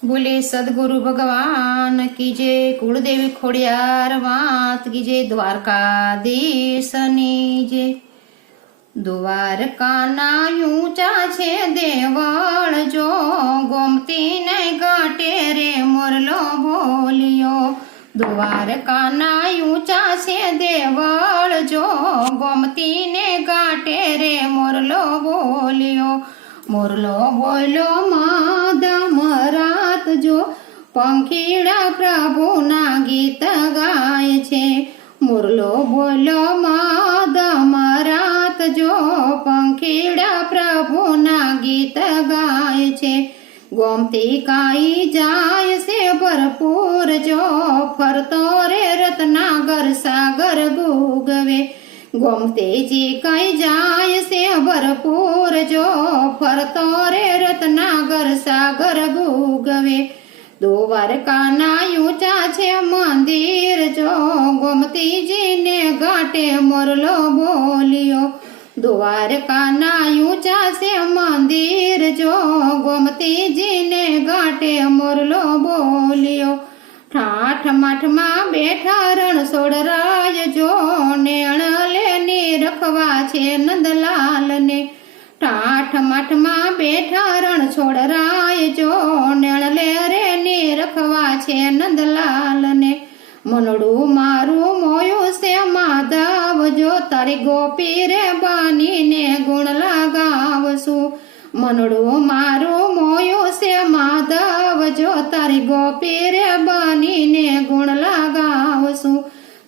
बोले सदगुरु भगवान की जय। कुलदेवी खोड़ियार मात की जय। દ્વારકાધીશની જય। દ્વારકાના ઊંચા છે દેવળ જો, ગોમતી નહીં ઘટે રે મોરલો બોલ્યો। દ્વારકાના ઊંચા છે દેવળ જો, ગોમતી ને ઘાટે રે મોરલો બોલ્યો। મોરલો બોલ્યો માધમ રાત જો, પંખીડા પ્રભુના ગીત ગાય છે। મોરલો બોલ્યો માધમ રાત જો, પંખીડા પ્રભુના ગીત ગાય છે। ગોમતી કાઈ જાય છે ભરપૂર જો, ફરતો રે રત્નાગર સાગર ગુગવે। ગોમતીજી કઈ જાય છે ભરપૂર જો, ફરતો રે રત્નાગર સાગર ગુગવે। દ્વારકાના ઊંચા છે મંદિર જો, ગોમતીજીને ઘાટે મોરલો બોલ્યો। દ્વારકાના ઊંચા છે મંદિર જો, ગોમતીજીને ઘાટે મોરલો બોલ્યો। ઠાઠ માઠમાં બેઠા રણછોડરાય જો, નેણ લેની રખવા છે નંદલાલને। ઠાઠ માઠમાં બેઠા રણછોડરાય જો, નેણ લે રે ની રખવા છે નંદલાલને। મનડું મારું મોયું છે માધવ જો, તારી ગોપી રે બાનીને ગુણ લગાવશું। મનડું મારું મોયું છે માધવ જો, તારી ગોપી રે બાનીને ગુણ લગાવશું।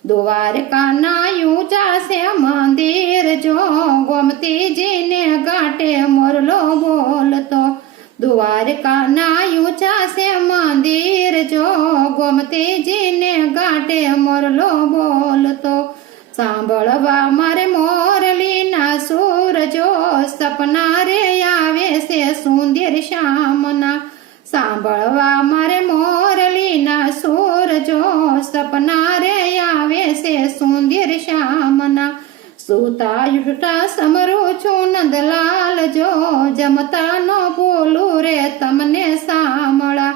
દ્વારકાના ઊંચા છે મંદિર જો, ગોમતીજીને ઘાટે મોરલો બોલતો। દ્વારકાના ઊંચા છે મંદિર જો, ગોમતીજીને ઘાટે મોરલો બોલતો। સાંભળવા મારે મોરલીના સૂર જો, સપના રે આવે છે સુંદર શ્યામના। સાંભળવા મારે મોરલીના સૂર જો, સપના રે આવે છે સુંદર શ્યામના। સુતા યુટા સમરું છું નંદલાલ જો, જમતા ન બોલું રે તમને સાંભળા।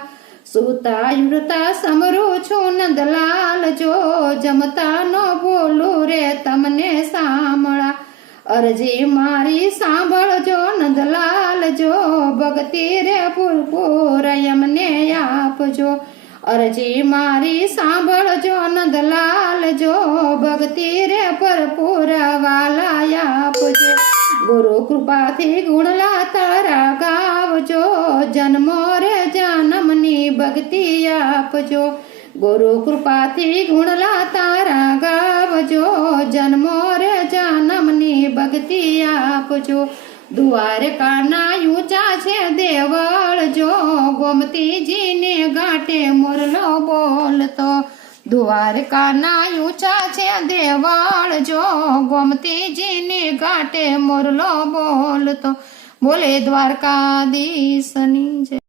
સુતા યુટા સમરું છું નંદલાલ જો, જમતા ન બોલું રે તમને સાંભળા। અરજી મારી સાંભળજો નંદલાલ જો, ભક્તિ રે પૂરપૂર એમને આપજો। અરજી મારી સાંભળજો નંદલાલ જો, ભક્તિ રે ભરપૂર વાલા આપજો। ગુરુ કૃપાથી ગુણલા તારા ગાવજો, જન્મો રે જન્મની ભક્તિ આપજો। ગુરુ કૃપાથી ગુણલા તારા ગાવજો, જન્મો રે જન્મની ભક્તિ આપજો। દ્વારકાના ઊંચા છે દેવળ જો, ગોમતીજીને ઘાટે મોરલો બોલતો। દ્વારકાના ઊંચા છે દેવળ જો, ગોમતીજીને ઘાટે મોરલો બોલતો। બોલે દ્વારકાધીશની જય।